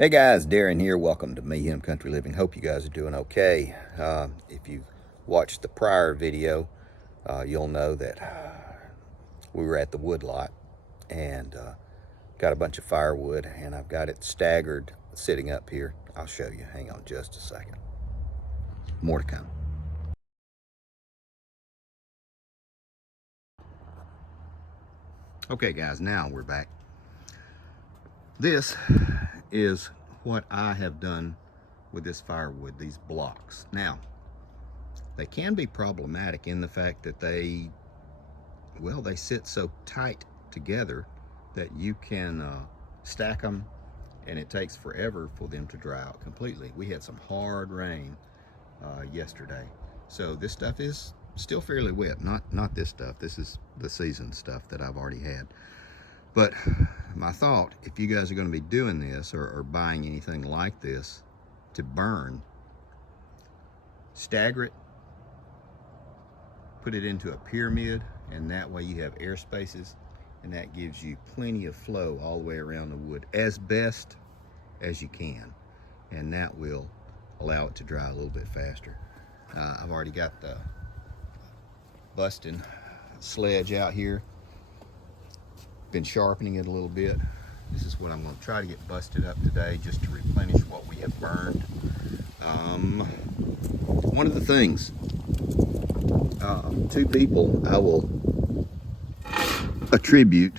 Hey guys, Darren here. Welcome to Me, Him Country Living. Hope you guys are doing okay. If you watched the prior video, you'll know that we were at the wood lot and got a bunch of firewood, and I've got it staggered sitting up here. I'll show you. Hang on just a second. More to come. Okay guys, now we're back. This is what I have done with this firewood, these blocks. Now, they can be problematic in the fact that they sit so tight together that you can stack them and it takes forever for them to dry out completely. We had some hard rain yesterday, so this stuff is still fairly wet. Not this stuff. This is the seasoned stuff that I've already had. But my thought, if you guys are going to be doing this or buying anything like this to burn, stagger it, put it into a pyramid, and that way you have air spaces, and that gives you plenty of flow all the way around the wood as best as you can, and that will allow it to dry a little bit faster. I've already got the busting sledge out here, been sharpening it a little bit. This is what I'm going to try to get busted up today, just to replenish what we have burned. One of the things, two people I will attribute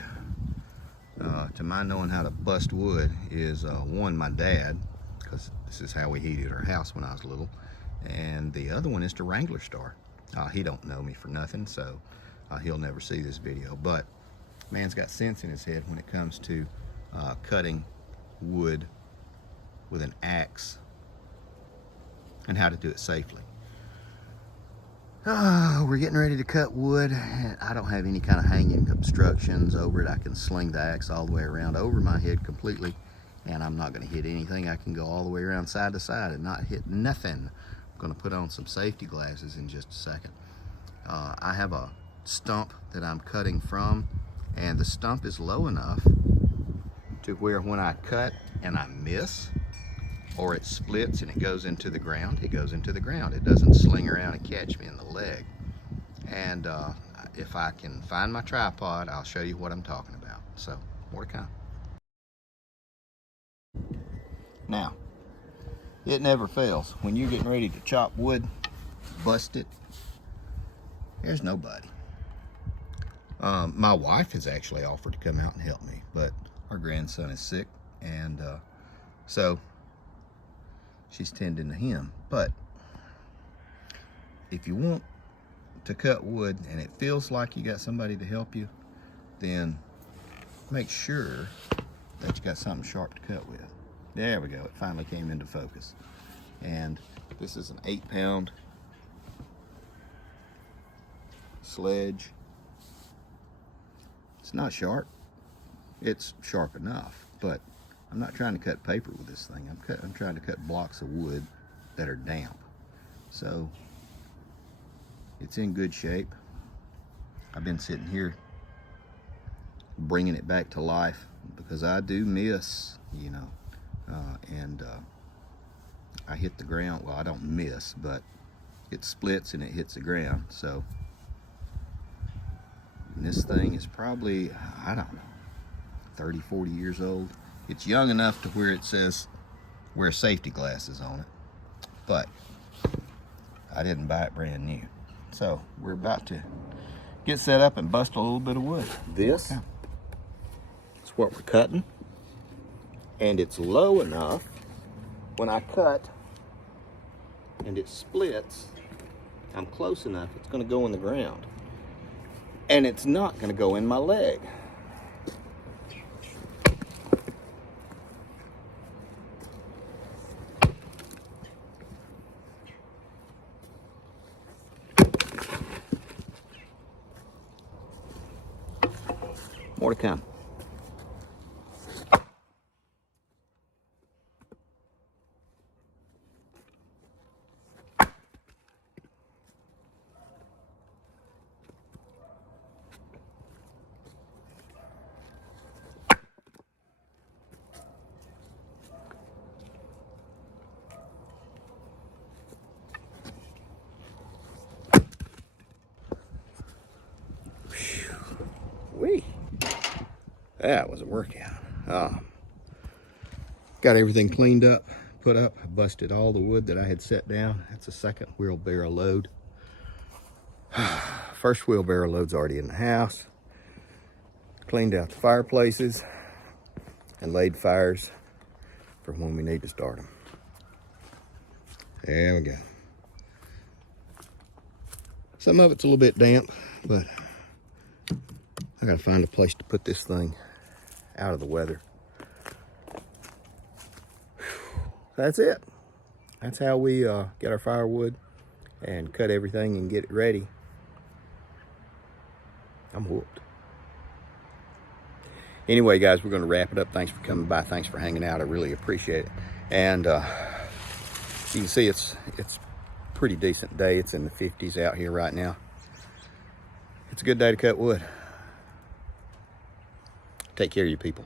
to my knowing how to bust wood is one, my dad, because this is how we heated our house when I was little, and the other one is to Wrangler Star. He don't know me for nothing, so he'll never see this video, but man's got sense in his head when it comes to cutting wood with an axe and how to do it safely. We're getting ready to cut wood. I don't have any kind of hanging obstructions over it. I can sling the axe all the way around over my head completely, and I'm not going to hit anything. I can go all the way around side to side and not hit nothing. I'm going to put on some safety glasses in just a second. I have a stump that I'm cutting from, and the stump is low enough to where when I cut and I miss, or it splits and it goes into the ground, it goes into the ground. It doesn't sling around and catch me in the leg. And if I can find my tripod, I'll show you what I'm talking about. So, more to come. Now, it never fails. When you're getting ready to chop wood, bust it, there's nobody. My wife has actually offered to come out and help me, but our grandson is sick, and so she's tending to him. But if you want to cut wood and it feels like you got somebody to help you, then make sure that you got something sharp to cut with. There we go, it finally came into focus. And this is an 8-pound sledge. It's not sharp, it's sharp enough, but I'm not trying to cut paper with this thing. I'm trying to cut blocks of wood that are damp. So it's in good shape. I've been sitting here bringing it back to life because I do miss, you know, and I hit the ground. Well, I don't miss, but it splits and it hits the ground. So this thing is probably, I don't know, 30, 40 years old. It's young enough to where it says wear safety glasses on it, but I didn't buy it brand new. So we're about to get set up and bust a little bit of wood. This is what we're cutting, and it's low enough when I cut and it splits, I'm close enough, it's going to go in the ground, and it's not going to go in my leg. More to come. That was a workout. Got everything cleaned up, put up. I busted all the wood that I had set down. That's a second wheelbarrow load. First wheelbarrow load's already in the house. Cleaned out the fireplaces and laid fires for when we need to start them. There we go. Some of it's a little bit damp, but I gotta find a place to put this thing out of the weather. That's it. That's how we get our firewood and cut everything and get it ready. I'm whooped. Anyway, guys, we're going to wrap it up. Thanks for coming by. Thanks for hanging out. I really appreciate it. And you can see it's pretty decent day. It's in the 50s out here right now. It's a good day to cut wood. Take care of you people.